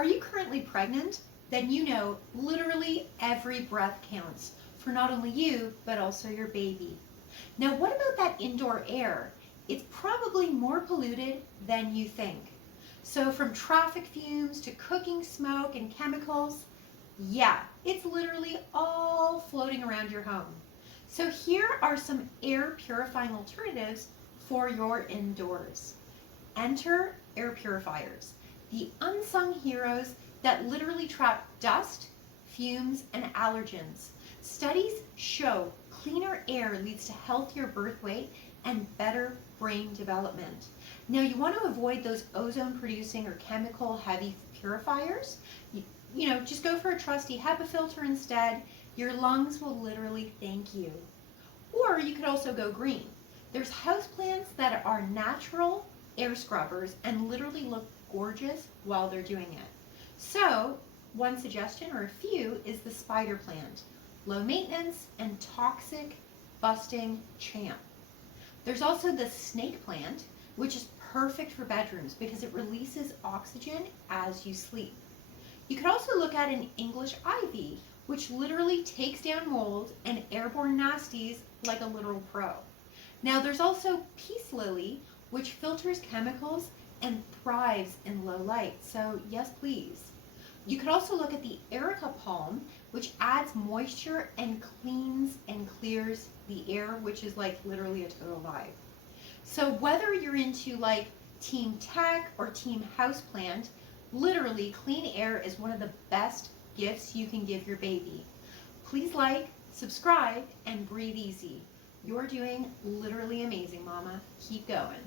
Are you currently pregnant? Then you know literally every breath counts for not only you, but also your baby. Now, what about that indoor air? It's probably more polluted than you think. So from traffic fumes to cooking smoke and chemicals, yeah, it's literally all floating around your home. So here are some air purifying alternatives for your indoors. Enter air purifiers, the unsung heroes that literally trap dust, fumes, and allergens. Studies show cleaner air leads to healthier birth weight and better brain development. Now, you want to avoid those ozone-producing or chemical-heavy purifiers. Just go for a trusty HEPA filter instead. Your lungs will literally thank you. Or you could also go green. There's houseplants that are natural air scrubbers and literally look gorgeous while they're doing it. So, one suggestion or a few is the spider plant, low maintenance and toxic busting champ. There's also the snake plant, which is perfect for bedrooms because it releases oxygen as you sleep. You could also look at an English ivy, which literally takes down mold and airborne nasties like a literal pro. Now there's also peace lily, which filters chemicals and thrives in low light. So yes, please. You could also look at the Erica palm, which adds moisture and cleans and clears the air, which is like literally a total vibe. So whether you're into like team tech or team houseplant, literally clean air is one of the best gifts you can give your baby. Please like, subscribe, and breathe easy. You're doing literally amazing, Mama. Keep going.